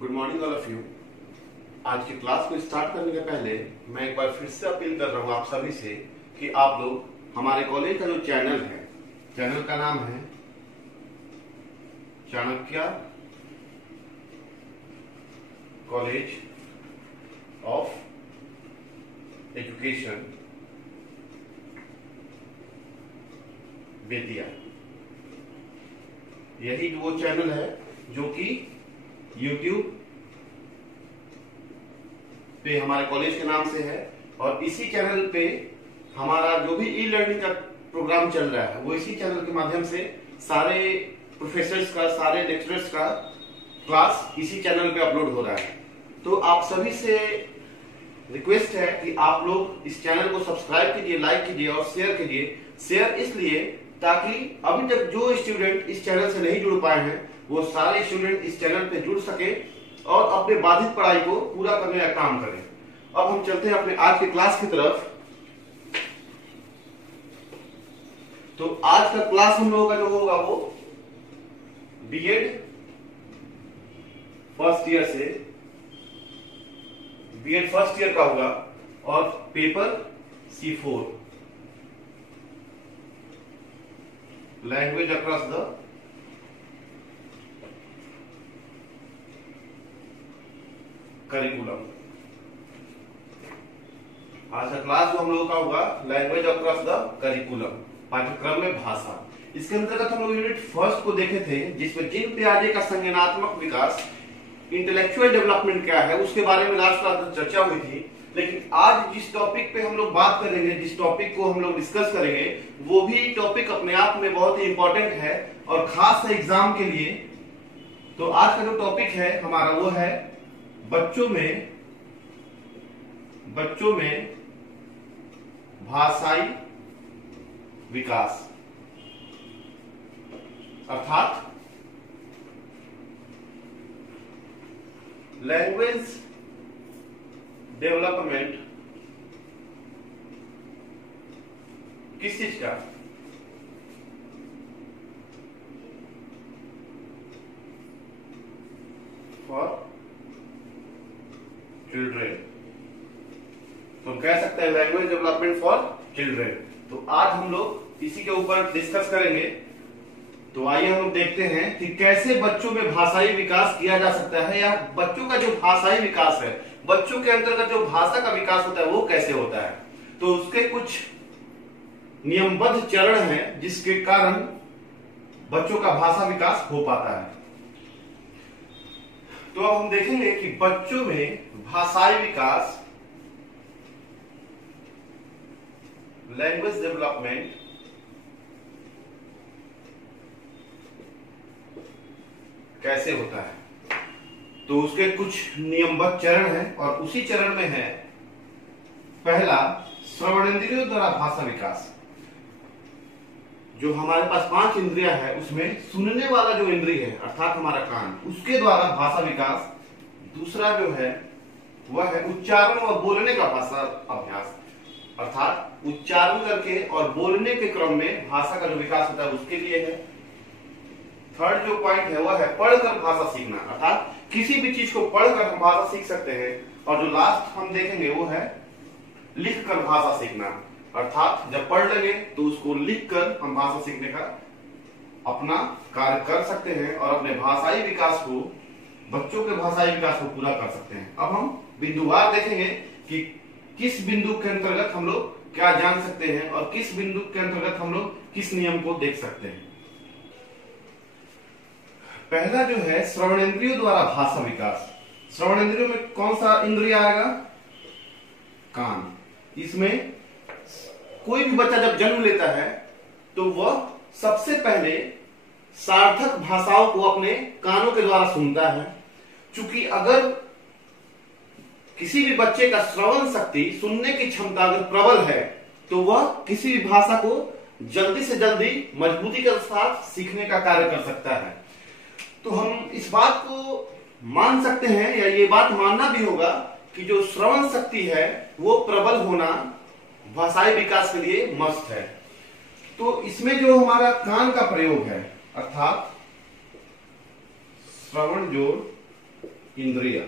Good morning all of you. आज की class को स्टार्ट करने के पहले मैं एक बार फिर से अपील कर रहा हूँ आप सभी से कि आप लोग हमारे कॉलेज का जो चैनल है, चैनल का नाम है Chanakya college of education Bettiah. यही वो चैनल है जो कि YouTube पे हमारे कॉलेज के नाम से है और इसी चैनल पे हमारा जो भी ई लर्निंग का प्रोग्राम चल रहा है वो इसी चैनल के माध्यम से सारे प्रोफेसर्स का, सारे लेक्चरर्स का क्लास इसी चैनल पे अपलोड हो रहा है। तो आप सभी से रिक्वेस्ट है कि आप लोग इस चैनल को सब्सक्राइब कीजिए, लाइक कीजिए और शेयर कीजिए। शेयर इसलिए ताकि अभी तक जो स्टूडेंट इस चैनल से नहीं जुड़ पाए हैं वो सारे स्टूडेंट इस चैनल पे जुड़ सके और अपने बाधित पढ़ाई को पूरा करने का काम करें। अब हम चलते हैं अपने आज के क्लास की तरफ। तो आज का क्लास हम लोगों का जो होगा वो बीएड फर्स्ट ईयर से बीएड फर्स्ट ईयर का होगा और paper C4 language across the curriculum. आज का क्लास जो हम लोगों का होगा लैंग्वेज अक्रॉस द करिकुलम, पाठ्यक्रम में भाषा। इसके अंतर्गत हम लोग यूनिट फर्स्ट को देखे थे जिसमें जिन प्याजे का संज्ञानात्मक विकास, इंटेलेक्चुअल डेवलपमेंट क्या है उसके बारे में लास्ट क्लास में चर्चा हुई थी। लेकिन आज जिस टॉपिक पे हम लोग बात करेंगे, जिस टॉपिक को हम लोग डिस्कस करेंगे वो भी टॉपिक अपने आप में बहुत ही इंपॉर्टेंट है और खास है एग्जाम के लिए। तो आज का जो टॉपिक है हमारा वो है बच्चों में भाषाई विकास, अर्थात लैंग्वेज डेवलपमेंट किस चीज का, फॉर चिल्ड्रेन। तो हम कह सकते हैं लैंग्वेज डेवलपमेंट फॉर चिल्ड्रेन। तो आज हम लोग इसी के ऊपर डिस्कस करेंगे। तो आइए हम लोग देखते हैं कि कैसे बच्चों में भाषाई विकास किया जा सकता है या बच्चों का जो भाषाई विकास है, बच्चों के अंतर्गत जो भाषा का विकास होता है वो कैसे होता है। तो उसके कुछ नियमबद्ध चरण हैं जिसके कारण बच्चों का भाषा विकास हो पाता है। तो अब हम देखेंगे कि बच्चों में भाषाई विकास, लैंग्वेज डेवलपमेंट कैसे होता है। तो उसके कुछ नियमबद्ध चरण हैं और उसी चरण में है पहला श्रवणेंद्रियों द्वारा भाषा विकास। जो हमारे पास 5 इंद्रियां है उसमें सुनने वाला जो इंद्रिय है अर्थात हमारा कान, उसके द्वारा भाषा विकास। दूसरा जो है वह है उच्चारण और बोलने का भाषा अभ्यास, अर्थात उच्चारण करके और बोलने के क्रम में भाषा का जो विकास होता है उसके लिए है। थर्ड जो पॉइंट है वह है पढ़कर भाषा सीखना, अर्थात किसी भी चीज को पढ़कर हम भाषा सीख सकते हैं। और जो लास्ट हम देखेंगे वो है लिखकर भाषा सीखना, अर्थात जब पढ़ लेंगे तो उसको लिखकर हम भाषा सीखने का अपना कार्य कर सकते हैं और अपने भाषाई विकास को, बच्चों के भाषाई विकास को पूरा कर सकते हैं। अब हम बिंदुवार देखेंगे कि किस बिंदु के अंतर्गत हम लोग क्या जान सकते हैं और किस बिंदु के अंतर्गत हम लोग किस नियम को देख सकते हैं। पहला जो है श्रवणेंद्रियों द्वारा भाषा विकास। श्रवणेंद्रियों में कौन सा इंद्रिय आएगा? कान। इसमें कोई भी बच्चा जब जन्म लेता है तो वह सबसे पहले सार्थक भाषाओं को अपने कानों के द्वारा सुनता है। चूंकि अगर किसी भी बच्चे का श्रवण शक्ति, सुनने की क्षमता अगर प्रबल है तो वह किसी भी भाषा को जल्दी से जल्दी मजबूती के साथ सीखने का कार्य कर सकता है। तो हम इस बात को मान सकते हैं या ये बात मानना भी होगा कि जो श्रवण शक्ति है वो प्रबल होना भाषाई विकास के लिए मस्ट है। तो इसमें जो हमारा कान का प्रयोग है अर्थात श्रवण जोड़ इंद्रिय।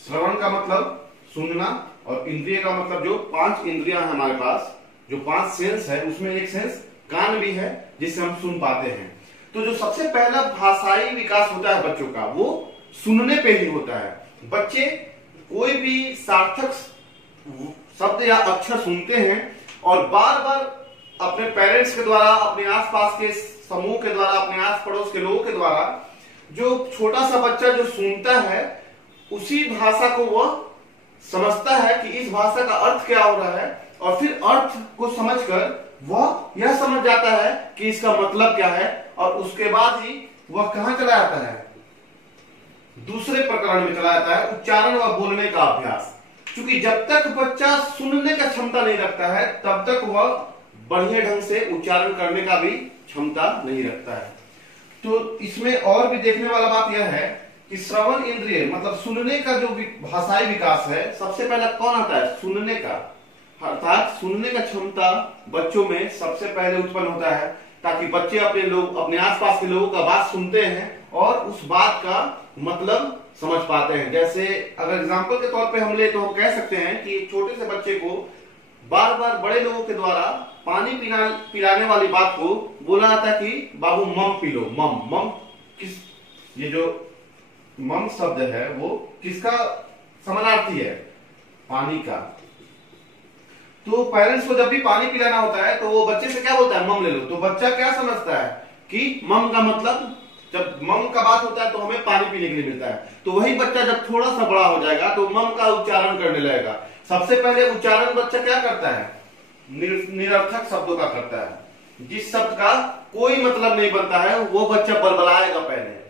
श्रवण का मतलब सुनना और इंद्रिय का मतलब जो 5 इंद्रियां हैं हमारे पास, जो 5 सेंस है, उसमें एक सेंस कान भी है जिससे हम सुन पाते हैं। तो जो सबसे पहला भाषाई विकास होता है बच्चों का, वो सुनने पे ही होता है। बच्चे कोई भी सार्थक शब्द या अक्षर सुनते हैं और बार बार अपने पेरेंट्स के द्वारा, अपने आसपास के समूह के द्वारा, अपने आस पड़ोस के लोगों के द्वारा, जो छोटा सा बच्चा जो सुनता है उसी भाषा को वह समझता है कि इस भाषा का अर्थ क्या हो रहा है, और फिर अर्थ को समझकर वह यह समझ जाता है कि इसका मतलब क्या है, और उसके बाद ही वह कहां चला जाता है, दूसरे प्रकरण में चला जाता है, उच्चारण व बोलने का अभ्यास। क्योंकि जब तक बच्चा सुनने का क्षमता नहीं रखता है तब तक वह बढ़िया ढंग से उच्चारण करने का भी क्षमता नहीं रखता है। तो इसमें और भी देखने वाला बात यह है कि श्रवण इंद्रिय मतलब सुनने का जो भाषाई विकास है, सबसे पहले कौन आता है, सुनने का। अर्थात सुनने का क्षमता बच्चों में सबसे पहले उत्पन्न होता है, ताकि बच्चे अपने आसपास के लोगों का बात सुनते हैं और उस बात का मतलब समझ पाते हैं। जैसे अगर एग्जाम्पल के तौर पे हम ले तो हम कह सकते हैं कि एक छोटे से बच्चे को बार बार बड़े लोगों के द्वारा पानी पिलाने वाली बात को बोला जाता है कि बाबू मम पी लो। मम किस, ये जो मम शब्द है वो किसका समानार्थी है, पानी का। तो पेरेंट्स को जब भी पानी पिलाना होता है तो वो बच्चे से क्या बोलता है, मम ले लो। तो बच्चा क्या समझता है कि मम का मतलब, जब मम का बात होता है तो हमें पानी पीने के लिए मिलता है। तो वही बच्चा जब थोड़ा सा बड़ा हो जाएगा तो मम का उच्चारण करने लगेगा। सबसे पहले उच्चारण बच्चा क्या करता है, निरर्थक शब्दों का करता है। जिस शब्द का कोई मतलब नहीं बनता है वो बच्चा बलबलाएगा पहले।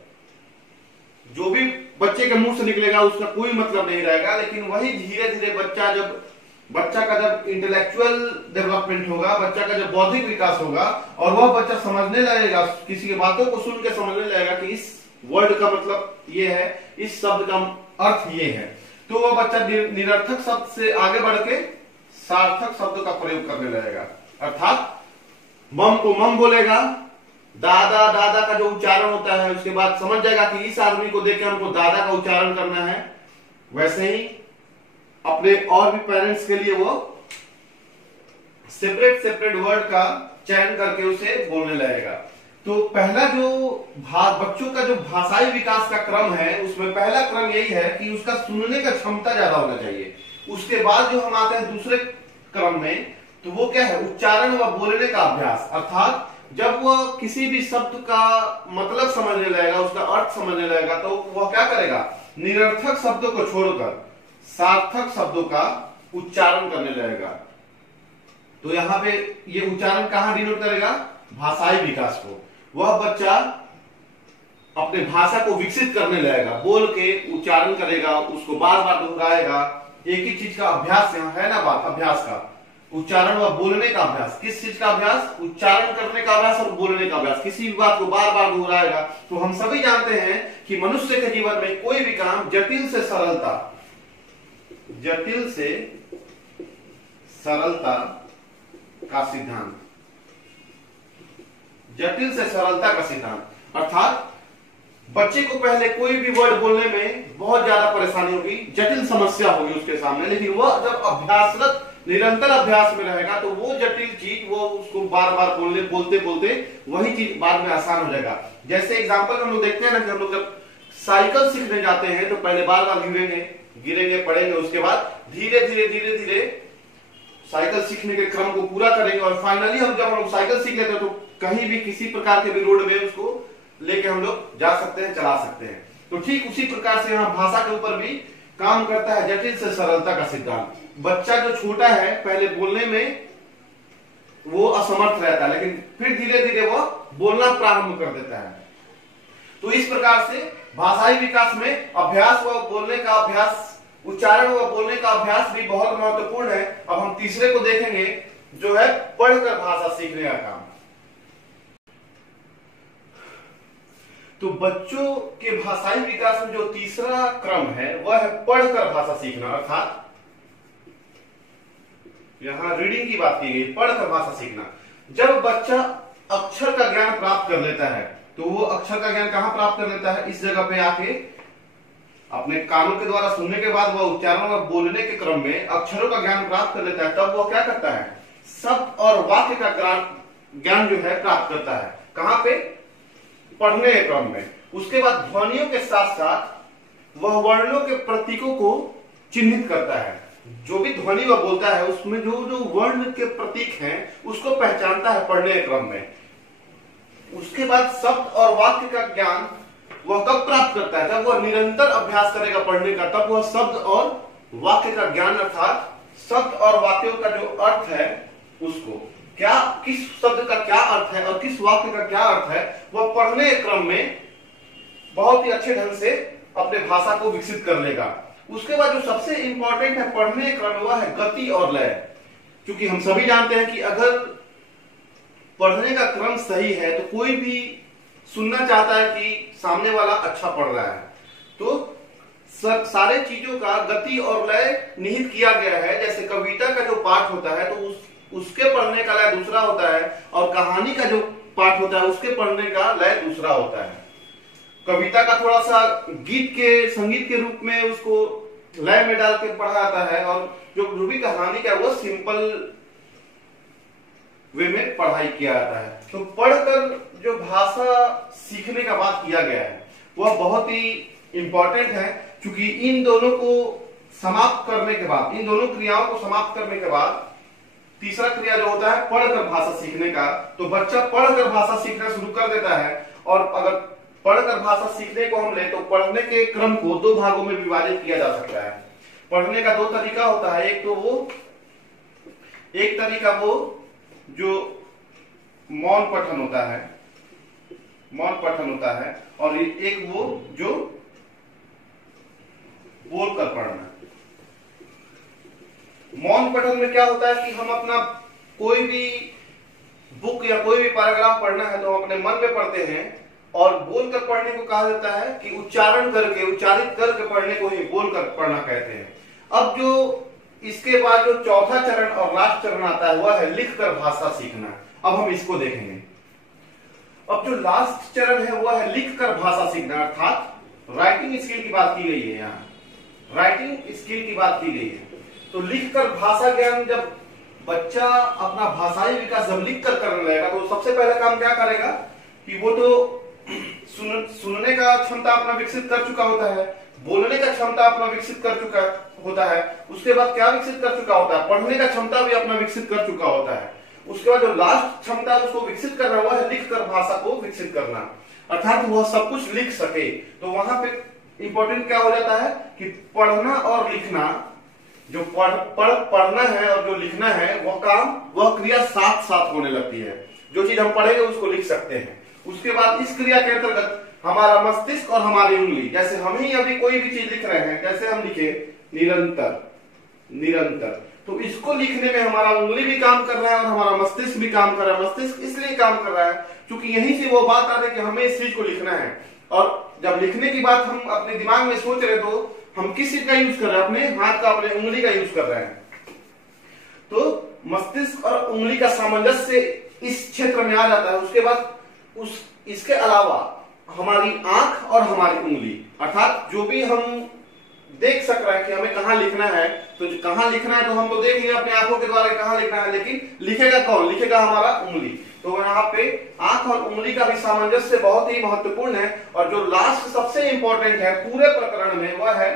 जो भी बच्चे के मुंह से निकलेगा उसका कोई मतलब नहीं रहेगा, लेकिन वही धीरे धीरे बच्चा का जब इंटेलेक्चुअल डेवलपमेंट होगा, बच्चा का जब बौद्धिक विकास होगा और वह बच्चा समझने लगेगा, किसी की बातों को सुन के समझने लगेगा कि इस वर्ड का मतलब ये है, इस शब्द का अर्थ ये है, तो वह बच्चा निरर्थक शब्द से आगे बढ़ के सार्थक शब्दों का प्रयोग करने लगेगा। अर्थात मम को मम बोलेगा, दादा का जो उच्चारण होता है उसके बाद समझ जाएगा कि इस आदमी को देख के हमको दादा का उच्चारण करना है। वैसे ही अपने और भी पेरेंट्स के लिए वो सेपरेट वर्ड का चयन करके उसे बोलने लगेगा। तो पहला जो बच्चों का जो भाषाई विकास का क्रम है, उसमें पहला क्रम यही है कि उसका सुनने का क्षमता ज्यादा होना चाहिए। उसके बाद जो हम आते हैं दूसरे क्रम में, तो वो क्या है, उच्चारण व बोलने का अभ्यास। अर्थात जब वह किसी भी शब्द का मतलब समझने लगेगा, उसका अर्थ समझने लगेगा, तो वह क्या करेगा, निरर्थक शब्दों को छोड़कर सार्थक शब्दों का उच्चारण करने लगेगा। तो यहाँ पे ये उच्चारण कहां डिनोट करेगा, भाषाई विकास को। वह बच्चा अपने भाषा को विकसित करने लगेगा, बोल के उच्चारण करेगा, उसको बार बार दोहराएगा। एक ही चीज का अभ्यास यहाँ है ना, बात अभ्यास का, उच्चारण व बोलने का अभ्यास। किस चीज का अभ्यास, उच्चारण करने का अभ्यास और बोलने का अभ्यास। किसी भी बात को बार बार दोहराएगा। तो हम सभी जानते हैं कि मनुष्य के जीवन में कोई भी काम जटिल से सरलता का सिद्धांत, जटिल से सरलता का सिद्धांत। अर्थात बच्चे को पहले कोई भी वर्ड बोलने में बहुत ज्यादा परेशानी होगी, जटिल समस्या होगी उसके सामने, लेकिन वह जब अभ्यासरत निरंतर अभ्यास में रहेगा तो वो जटिल चीज वो उसको बार बार बोलते वही चीज बाद में आसान हो जाएगा। जैसे एग्जांपल हम लोग देखते हैं ना कि हम लोग जब साइकिल सीखने जाते हैं तो पहले बार बार गिरेंगे पड़ेंगे, उसके बाद धीरे धीरे साइकिल सीखने के क्रम को पूरा करेंगे और फाइनली जब हम लोग साइकिल सीख लेते हैं तो कहीं भी किसी प्रकार के भी रोड में उसको लेके हम लोग जा सकते हैं, चला सकते हैं। तो ठीक उसी प्रकार से यहाँ भाषा के ऊपर भी काम करता है जटिल से सरलता का सिद्धांत। बच्चा जो छोटा है पहले बोलने में वो असमर्थ रहता है, लेकिन फिर धीरे धीरे वो बोलना प्रारंभ कर देता है। तो इस प्रकार से भाषाई विकास में अभ्यास व बोलने का अभ्यास, उच्चारण व बोलने का अभ्यास भी बहुत महत्वपूर्ण है। अब हम तीसरे को देखेंगे जो है पढ़कर भाषा सीखने का काम। तो बच्चों के भाषाई विकास में जो तीसरा क्रम है वह है पढ़कर भाषा सीखना। अर्थात यहां रीडिंग की बात की गई, पढ़कर भाषा सीखना। जब बच्चा अक्षर का ज्ञान प्राप्त कर लेता है तो वो अक्षर का ज्ञान कहां प्राप्त कर लेता है, इस जगह पे आके अपने कानों के द्वारा सुनने के बाद वह उच्चारण और बोलने के क्रम में अक्षरों का ज्ञान प्राप्त कर लेता है, तब वह क्या करता है, शब्द और वाक्य का ज्ञान जो है प्राप्त करता है। कहां पे, पढ़ने के क्रम में। उसके बाद ध्वनियों के साथ साथ वह वर्णों के प्रतीकों को चिन्हित करता है। जो भी ध्वनि वह बोलता है उसमें जो जो वर्ण के प्रतीक हैं उसको पहचानता है पढ़ने के क्रम में। उसके बाद शब्द और वाक्य का ज्ञान वह कब प्राप्त करता है, जब वह निरंतर अभ्यास करेगा पढ़ने का, तब वह शब्द और वाक्य का ज्ञान अर्थात शब्द और वाक्यों का जो अर्थ है उसको क्या, किस शब्द का क्या अर्थ है और किस वाक्य का क्या अर्थ है, वह पढ़ने के क्रम में बहुत ही अच्छे ढंग से अपने भाषा को विकसित कर लेगा। उसके बाद जो सबसे इंपॉर्टेंट है पढ़ने के क्रम में वह है गति और लय। क्योंकि हम सभी जानते हैं कि अगर पढ़ने का क्रम सही है तो कोई भी सुनना चाहता है कि सामने वाला अच्छा पढ़ रहा है। तो सारे चीजों का गति और लय निहित किया गया है। जैसे कविता का जो पाठ होता है तो उसके पढ़ने का लय दूसरा होता है, और कहानी का जो पाठ होता है उसके पढ़ने का लय दूसरा होता है। कविता का थोड़ा सा गीत के संगीत के रूप में उसको लय में डाल के पढ़ा जाता है, और जो भी कहानी का वो सिंपल वे में पढ़ाई किया जाता है। तो पढ़कर जो भाषा सीखने का बात किया गया है वह बहुत ही इंपॉर्टेंट है, क्योंकि इन दोनों को समाप्त करने के बाद, इन दोनों क्रियाओं को समाप्त करने के बाद तीसरा क्रिया जो होता है पढ़कर भाषा सीखने का, तो बच्चा पढ़कर भाषा सीखना शुरू कर देता है। और अगर पढ़कर भाषा सीखने को हम ले तो पढ़ने के क्रम को दो भागों में विभाजित किया जा सकता है। पढ़ने का दो तरीका होता है, एक तरीका वो जो मौन पठन होता है, मौन पठन होता है, और एक वो जो बोलकर पढ़ना। मौन पठन में क्या होता है कि हम अपना कोई भी बुक या कोई भी पैराग्राफ पढ़ना है तो हम अपने मन में पढ़ते हैं, और बोलकर पढ़ने को कहा जाता है कि उच्चारण करके, उच्चारित करके पढ़ने को ही बोलकर पढ़ना कहते हैं। अब जो इसके बाद जो चौथा चरण और लास्ट चरण आता है वह है लिखकर भाषा सीखना। अब हम इसको देखेंगे। अब जो लास्ट चरण है वह है लिखकर भाषा सीखना, अर्थात राइटिंग स्किल की बात की गई है। यहाँ राइटिंग स्किल की बात की गई है। तो लिखकर भाषा ज्ञान, जब बच्चा अपना भाषाई विकास जब लिखकर करने लगेगा तो सबसे पहला काम क्या करेगा कि वो तो सुनने का क्षमता अपना विकसित कर चुका होता है, बोलने का क्षमता अपना विकसित कर चुका होता है। उसके बाद क्या विकसित कर चुका होता है, पढ़ने का क्षमता भी अपना विकसित कर चुका होता है। उसके बाद जो लास्ट क्षमता उसको विकसित करना हुआ है लिखकर भाषा को विकसित करना, अर्थात वह सब कुछ लिख सके। तो वहां पे इंपॉर्टेंट क्या हो जाता है कि पढ़ना और लिखना, जो पढ़ना है और जो लिखना है वह काम, वह क्रिया साथ साथ होने लगती है। जो चीज हम पढ़ेंगे उसको लिख सकते हैं। उसके बाद इस क्रिया के अंतर्गत हमारा मस्तिष्क और हमारी उंगली, जैसे हम ही अभी कोई भी चीज लिख रहे हैं, कैसे हम लिखे, निरंतर निरंतर, तो इसको लिखने में हमारा उंगली भी काम कर रहा है और हमारा मस्तिष्क भी काम कर रहा है। मस्तिष्क इसलिए काम कर रहा है क्योंकि यहीं से वो बात आ रही है कि हमें इस चीज को लिखना है। और जब लिखने की बात हम अपने दिमाग में सोच रहे तो हम किस चीज का यूज कर रहे हैं, अपने हाथ का, अपने उंगली का यूज कर रहे हैं। तो मस्तिष्क और उंगली का सामंजस्य इस क्षेत्र में आ जाता है। उसके बाद इसके अलावा हमारी आंख और हमारी उंगली, अर्थात जो भी हम देख सक रहे हैं कि हमें कहां लिखना है, तो कहां लिखना है तो हम तो देखेंगे अपने आंखों के द्वारा कहां लिखना है, लेकिन लिखेगा कौन, लिखेगा हमारा उंगली। तो यहाँ पे आंख और उंगली का भी सामंजस्य बहुत ही महत्वपूर्ण है। और जो लास्ट सबसे इंपॉर्टेंट है पूरे प्रकरण में वह है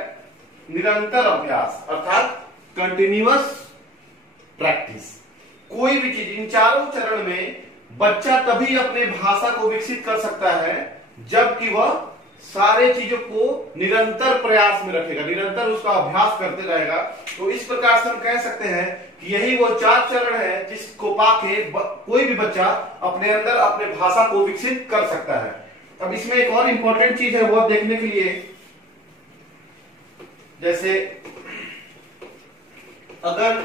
निरंतर अभ्यास, अर्थात कंटिन्यूअस प्रैक्टिस। कोई भी चीज, इन चारों चरण में बच्चा तभी अपने भाषा को विकसित कर सकता है जबकि वह सारे चीजों को निरंतर प्रयास में रखेगा, निरंतर उसका अभ्यास करते रहेगा। तो इस प्रकार से हम कह सकते हैं कि यही वो चार चरण है जिसको पाके कोई भी बच्चा अपने अंदर अपने भाषा को विकसित कर सकता है। अब इसमें एक और इंपॉर्टेंट चीज है वो देखने के लिए, जैसे अगर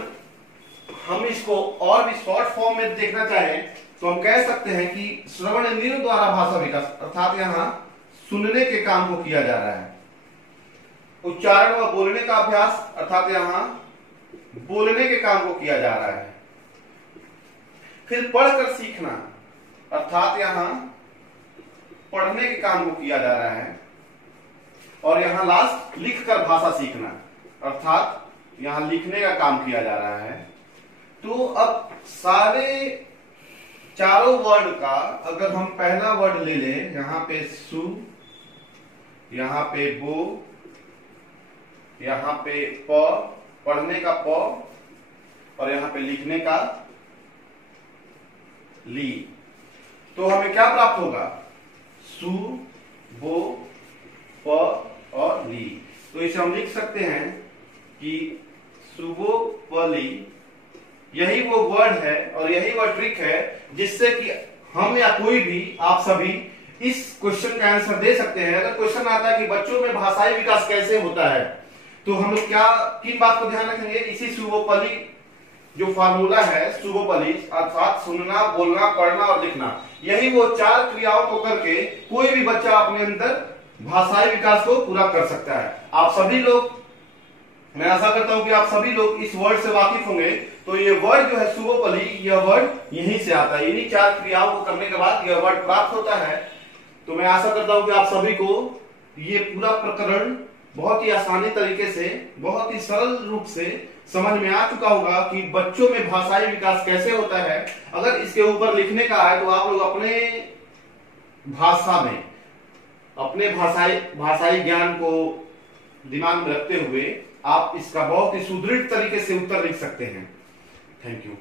हम इसको और भी शॉर्ट फॉर्म में देखना चाहें तो हम कह सकते हैं कि श्रवण इंद्रियों द्वारा भाषा विकास, अर्थात यहाँ सुनने के काम को किया जा रहा है। उच्चारण व बोलने का अभ्यास, अर्थात यहाँ बोलने के काम को किया जा रहा है। फिर पढ़कर सीखना, अर्थात यहाँ पढ़ने के काम को किया जा रहा है। और यहां लास्ट लिखकर भाषा सीखना, अर्थात यहां लिखने का काम किया जा रहा है। तो अब सारे चारों वर्ड का अगर हम पहला वर्ड ले लें, यहां पे सु, यहां पे बो, यहां पे प, पढ़ने का प, और यहां पे लिखने का ली, तो हमें क्या प्राप्त होगा? सु, बो, प और ली। तो इसे हम लिख सकते हैं कि सुबो पली, यही वो वर्ड है और यही वो ट्रिक है जिससे कि हम या कोई भी, आप सभी इस क्वेश्चन का आंसर दे सकते हैं। अगर क्वेश्चन आता है कि बच्चों में भाषाई विकास कैसे होता है, तो हम लोग क्या किन बात को ध्यान रखेंगे? इसी सुबोपली जो फार्मूला है, सुबोपली अर्थात सुनना, बोलना, पढ़ना और लिखना, यही वो 4 क्रियाओं को करके कोई भी बच्चा अपने अंदर भाषाई विकास को पूरा कर सकता है। आप सभी लोग, मैं आशा करता हूं कि आप सभी लोग इस वर्ड से वाकिफ होंगे। तो ये वर्ड जो है सुबोपली, यह वर्ड यहीं से आता है, इन्हीं 4 क्रियाओं को करने के बाद यह वर्ड प्राप्त होता है। तो मैं आशा करता हूं कि आप सभी को ये पूरा प्रकरण बहुत ही आसानी तरीके से, बहुत ही सरल रूप से समझ में आ चुका होगा कि बच्चों में भाषाई विकास कैसे होता है। अगर इसके ऊपर लिखने का है तो आप लोग अपने भाषा में, अपने भाषाई ज्ञान को दिमाग में रखते हुए आप इसका बहुत ही सुदृढ़ तरीके से उत्तर लिख सकते हैं। Thank you.